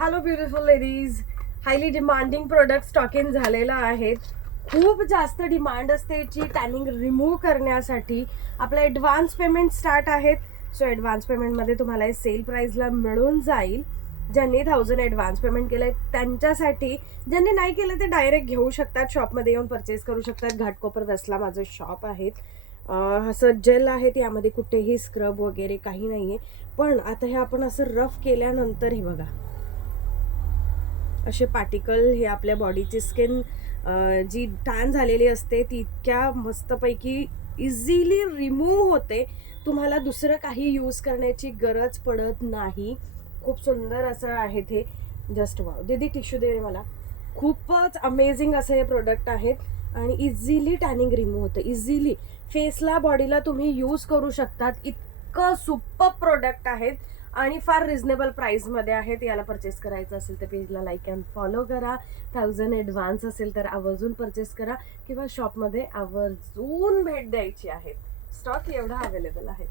Hello beautiful ladies, highly demanding product stock in झालेला आहेत. खूप जास्त डिमांड असते याची टॅनिंग रिमूव्ह करण्यासाठी. आपला ॲडव्हान्स पेमेंट स्टार्ट आहेत. सो ॲडव्हान्स पेमेंटमध्ये तुम्हाला हे सेल प्राईजला मिळून जाईल. ज्यांनी 1000 ॲडव्हान्स पेमेंट केलं आहे त्यांच्यासाठी, ज्यांनी नाही केलं ते डायरेक्ट घेऊ शकतात, शॉपमध्ये येऊन परचेस करू शकतात. घाटकोपर वेस्टला माझं शॉप आहे. असं जेल आहे, यामध्ये कुठेही स्क्रब वगैरे काही नाही आहे. पण आता हे आपण असं रफ केल्यानंतर हे बघा, असे पार्टिकल हे आपल्या बॉडीची स्किन जी टॅन झालेली असते ती इतक्या मस्तपैकी इझिली रिमूव्ह होते. तुम्हाला दुसरं काही यूज करण्याची गरज पडत नाही. खूप सुंदर असं आहे ते. Just wow. दीदी टिश्यू दे रे मला. खूपच अमेझिंग असं हे प्रोडक्ट आहेत आणि इझिली टॅनिंग रिमूव्ह होतं. इझिली फेसला बॉडीला तुम्ही यूज करू शकतात. इतकं सुपर प्रोडक्ट आहेत आणि फार रिझनेबल प्राईसमध्ये आहेत. याला परचेस करायचं असेल तर पेजला लाईक अँड फॉलो करा. 1000 ॲडव्हान्स असेल तर आवर्जून परचेस करा किंवा शॉपमध्ये आवर्जून भेट द्यायची आहे. स्टॉक एवढा अवेलेबल आहे.